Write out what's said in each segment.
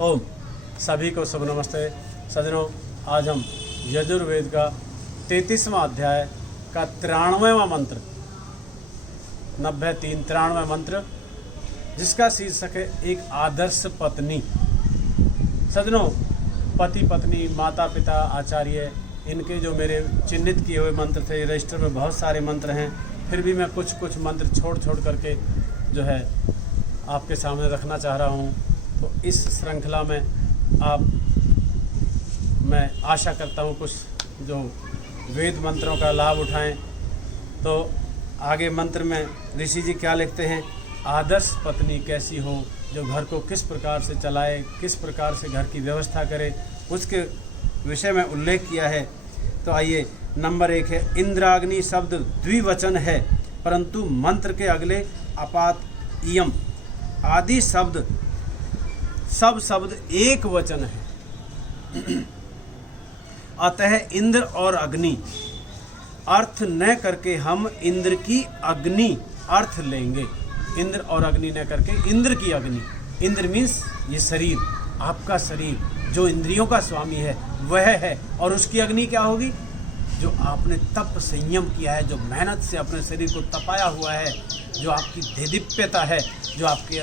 ओम। सभी को शुभ नमस्ते सज्जनों। आज हम यजुर्वेद का 33वां अध्याय का 93वां मंत्र 93वां मंत्र, जिसका शीर्षक है एक आदर्श पत्नी। सज्जनों, पति पत्नी, माता पिता, आचार्य, इनके जो मेरे चिन्हित किए हुए मंत्र थे, रजिस्टर में बहुत सारे मंत्र हैं, फिर भी मैं कुछ मंत्र छोड़ करके जो है आपके सामने रखना चाह रहा हूँ। तो इस श्रृंखला में मैं आशा करता हूँ कुछ जो वेद मंत्रों का लाभ उठाएं। तो आगे मंत्र में ऋषि जी क्या लिखते हैं, आदर्श पत्नी कैसी हो, जो घर को किस प्रकार से चलाए, किस प्रकार से घर की व्यवस्था करे, उसके विषय में उल्लेख किया है। तो आइए, नंबर 1 है इंद्राग्नि शब्द द्विवचन है, परंतु मंत्र के अगले अपात इयम आदि शब्द सब शब्द एक वचन है। अतः इंद्र और अग्नि अर्थ न करके हम इंद्र की अग्नि अर्थ लेंगे। इंद्र और अग्नि न करके इंद्र की अग्नि। इंद्र मीन्स ये शरीर, आपका शरीर जो इंद्रियों का स्वामी है वह है, और उसकी अग्नि क्या होगी, जो आपने तप संयम किया है, जो मेहनत से अपने शरीर को तपाया हुआ है, जो आपकी देदीप्यता है, जो आपके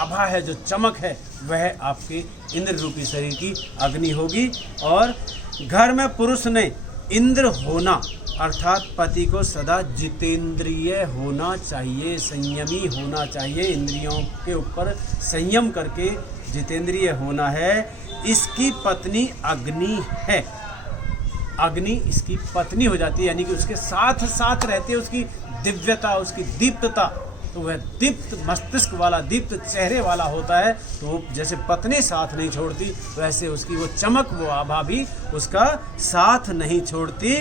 आभा है, जो चमक है, वह आपके इंद्र रूपी शरीर की अग्नि होगी। और घर में पुरुष ने इंद्र होना अर्थात पति को सदा जितेंद्रिय होना चाहिए, संयमी होना चाहिए, इंद्रियों के ऊपर संयम करके जितेंद्रिय होना है। इसकी पत्नी अग्नि है, अग्नि इसकी पत्नी हो जाती है, यानी कि उसके साथ साथ रहती है उसकी दिव्यता, उसकी दीप्तता। तो वह दीप्त मस्तिष्क वाला, दीप्त चेहरे वाला होता है। तो जैसे पत्नी साथ नहीं छोड़ती, वैसे उसकी वो चमक, वो आभा भी उसका साथ नहीं छोड़ती।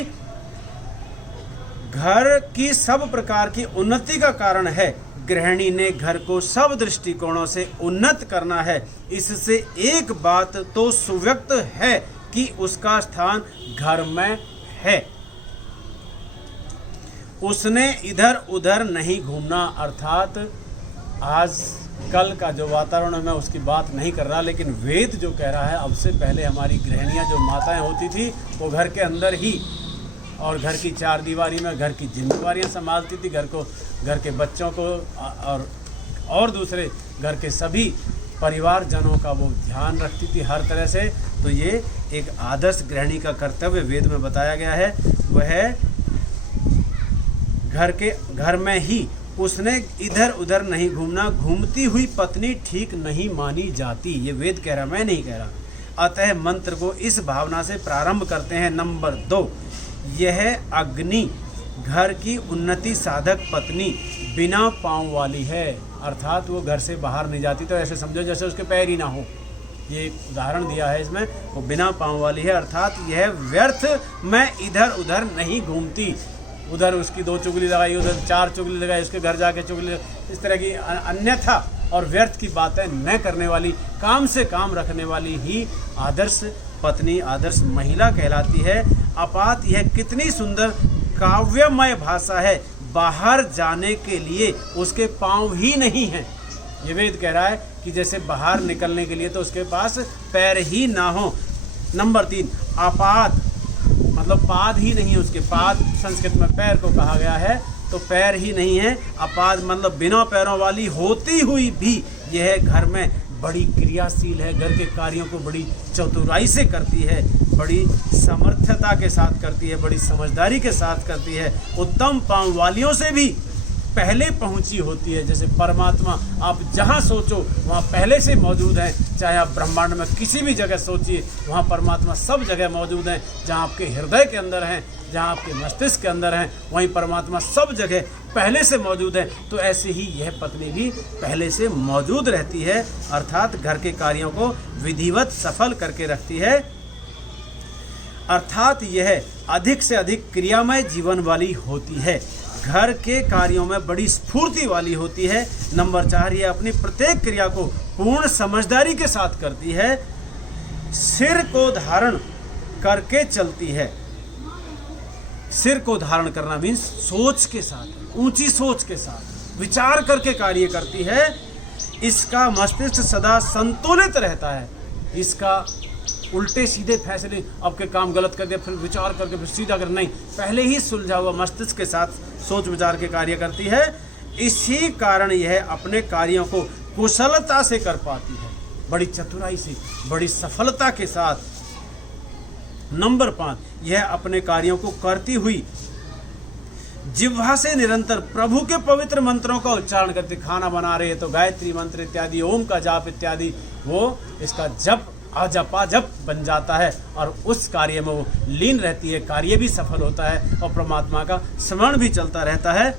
घर की सब प्रकार की उन्नति का कारण है। गृहिणी ने घर को सब दृष्टिकोणों से उन्नत करना है। इससे एक बात तो सुव्यक्त है कि उसका स्थान घर में है। उसने इधर उधर नहीं घूमना, अर्थात आज कल का जो वातावरण है मैं उसकी बात नहीं कर रहा, लेकिन वेद जो कह रहा है, अब से पहले हमारी गृहिणियां जो माताएं होती थी वो घर के अंदर ही और घर की चार दीवारी में घर की जिम्मेवारियां संभालती थी, घर के बच्चों को और दूसरे घर के सभी परिवारजनों का वो ध्यान रखती थी हर तरह से। तो ये एक आदर्श गृहिणी का कर्तव्य वेद में बताया गया है। वह घर में ही उसने इधर उधर नहीं घूमना। घूमती हुई पत्नी ठीक नहीं मानी जाती, ये वेद कह रहा, मैं नहीं कह रहा। अतः मंत्र को इस भावना से प्रारंभ करते हैं। नंबर 2, यह अग्नि घर की उन्नति साधक पत्नी बिना पाँव वाली है, अर्थात वो घर से बाहर नहीं जाती। तो ऐसे समझो जैसे उसके पैर ही ना हो, ये उदाहरण दिया है इसमें। वो बिना पाँव वाली है, अर्थात यह व्यर्थ में इधर उधर नहीं घूमती। उधर उसकी 2 चुगली लगाई, उधर 4 चुगली लगाई, उसके घर जाके चुगली, इस तरह की अन्यथा और व्यर्थ की बातें न करने वाली, काम से काम रखने वाली ही आदर्श पत्नी, आदर्श महिला कहलाती है। अपात यह कितनी सुंदर काव्यमय भाषा है। बाहर जाने के लिए उसके पाँव ही नहीं हैं। ये वेद कह रहा है कि जैसे बाहर निकलने के लिए तो उसके पास पैर ही ना हो। नंबर 3, अपाद मतलब पाद ही नहीं है उसके। पाद संस्कृत में पैर को कहा गया है, तो पैर ही नहीं है। अपाद मतलब बिना पैरों वाली होती हुई भी यह घर में बड़ी क्रियाशील है, घर के कार्यों को बड़ी चतुराई से करती है, बड़ी समर्थता के साथ करती है, बड़ी समझदारी के साथ करती है। उत्तम पाँव वालियों से भी पहले पहुंची होती है। जैसे परमात्मा आप जहां सोचो वहां पहले से मौजूद हैं। चाहे आप ब्रह्मांड में किसी भी जगह सोचिए, वहां परमात्मा सब जगह मौजूद हैं। जहां आपके हृदय के अंदर हैं, जहां आपके मस्तिष्क के अंदर हैं, वहीं परमात्मा सब जगह पहले से मौजूद है। तो ऐसे ही यह पत्नी भी पहले से मौजूद रहती है, अर्थात घर के कार्यों को विधिवत सफल करके रखती है। अर्थात यह अधिक से अधिक क्रियामय जीवन वाली होती है, घर के कार्यों में बड़ी स्फूर्ति वाली होती है। नंबर 4, ये अपनी प्रत्येक क्रिया को पूर्ण समझदारी के साथ करती है। सिर को धारण करके चलती है। सिर को धारण करना मीन्स सोच के साथ, ऊंची सोच के साथ विचार करके कार्य करती है। इसका मस्तिष्क सदा संतुलित रहता है। इसका उल्टे सीधे फैसले, अब के काम गलत कर दिया फिर विचार करके फिर सीधा कर, नहीं, पहले ही सुलझा हुआ मस्तिष्क के साथ सोच विचार के कार्य करती है। इसी कारण यह अपने कार्यों को कुशलता से कर पाती है, बड़ी चतुराई से, बड़ी सफलता के साथ। नंबर 5, यह अपने कार्यों को करती हुई जिह्वा से निरंतर प्रभु के पवित्र मंत्रों का उच्चारण करती। खाना बना रहे तो गायत्री मंत्र इत्यादि, ओम का जाप इत्यादि, वो इसका जप अजपा जप बन जाता है और उस कार्य में वो लीन रहती है, कार्य भी सफल होता है और परमात्मा का स्मरण भी चलता रहता है।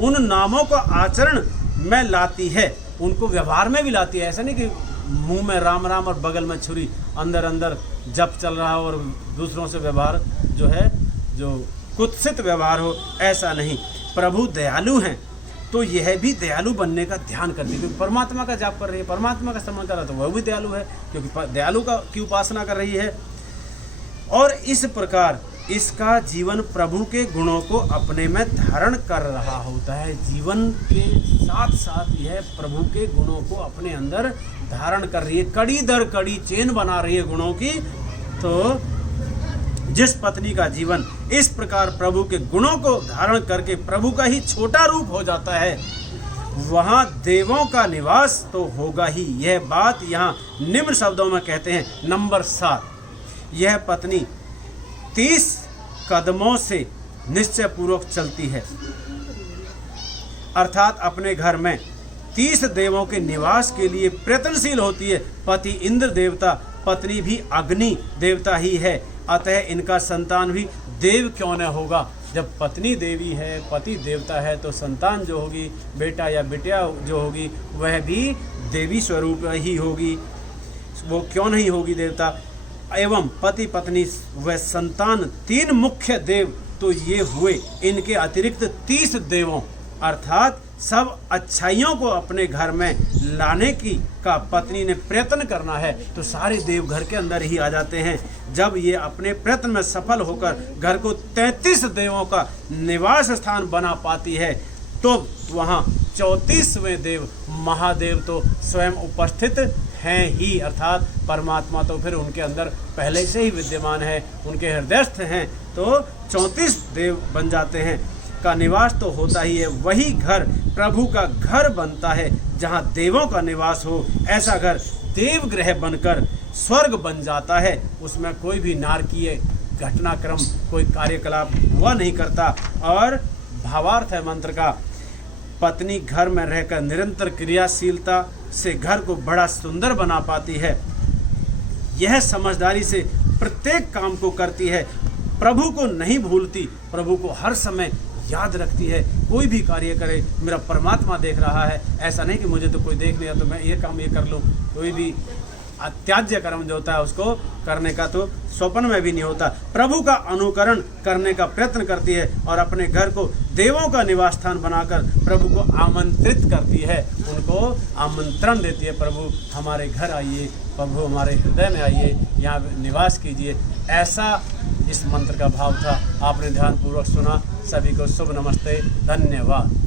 उन नामों को आचरण में लाती है, उनको व्यवहार में भी लाती है। ऐसा नहीं कि मुंह में राम राम और बगल में छुरी, अंदर अंदर जप चल रहा हो और दूसरों से व्यवहार जो है जो कुत्सित व्यवहार हो, ऐसा नहीं। प्रभु दयालु हैं तो यह भी दयालु बनने का ध्यान करती है, क्योंकि परमात्मा का जाप कर रही है, परमात्मा का स्मरण कर रहा है, तो वह भी दयालु है क्योंकि दयालु का की उपासना कर रही है। और इस प्रकार इसका जीवन प्रभु के गुणों को अपने में धारण कर रहा होता है। जीवन के साथ साथ यह प्रभु के गुणों को अपने अंदर धारण कर रही है, कड़ी दर कड़ी चेन बना रही है गुणों की। तो जिस पत्नी का जीवन इस प्रकार प्रभु के गुणों को धारण करके प्रभु का ही छोटा रूप हो जाता है, वहाँ देवों का निवास तो होगा ही। यह बात यहाँ निम्न शब्दों में कहते हैं। नंबर 7, यह पत्नी 30 कदमों से निश्चय पूर्वक चलती है, अर्थात अपने घर में 30 देवों के निवास के लिए प्रयत्नशील होती है। पति इंद्र देवता, पत्नी भी अग्नि देवता ही है, अतः इनका संतान भी देव क्यों न होगा। जब पत्नी देवी है, पति देवता है, तो संतान जो होगी, बेटा या बिटिया जो होगी, वह भी देवी स्वरूप ही होगी, वो क्यों नहीं होगी देवता। एवं पति पत्नी व संतान 3 मुख्य देव तो ये हुए, इनके अतिरिक्त 30 देवों अर्थात सब अच्छाइयों को अपने घर में लाने की का पत्नी ने प्रयत्न करना है तो सारे देव घर के अंदर ही आ जाते हैं। जब ये अपने प्रयत्न में सफल होकर घर को 33 देवों का निवास स्थान बना पाती है, तो वहाँ 34वें देव महादेव तो स्वयं उपस्थित हैं ही, अर्थात परमात्मा तो फिर उनके अंदर पहले से ही विद्यमान है, उनके हृदयस्थ हैं, तो 34 देव बन जाते हैं। का निवास तो होता ही है, वही घर प्रभु का घर बनता है जहाँ देवों का निवास हो। ऐसा घर देव गृह बनकर स्वर्ग बन जाता है, उसमें कोई भी नारकीय घटनाक्रम, कोई कार्यकलाप हुआ नहीं करता। और भावार्थ है मंत्र का, पत्नी घर में रहकर निरंतर क्रियाशीलता से घर को बड़ा सुंदर बना पाती है। यह समझदारी से प्रत्येक काम को करती है, प्रभु को नहीं भूलती, प्रभु को हर समय याद रखती है। कोई भी कार्य करे मेरा परमात्मा देख रहा है, ऐसा नहीं कि मुझे तो कोई देख नहीं रहा तो मैं ये काम ये कर लूँ। कोई भी अत्याज्य कर्म जो होता है उसको करने का तो स्वप्न में भी नहीं होता। प्रभु का अनुकरण करने का प्रयत्न करती है और अपने घर को देवों का निवास स्थान बनाकर प्रभु को आमंत्रित करती है, उनको आमंत्रण देती है, प्रभु हमारे घर आइए, प्रभु हमारे हृदय में आइए, यहाँ निवास कीजिए। ऐसा इस मंत्र का भाव था। आपने ध्यानपूर्वक सुना। सभी को शुभ नमस्ते, धन्यवाद।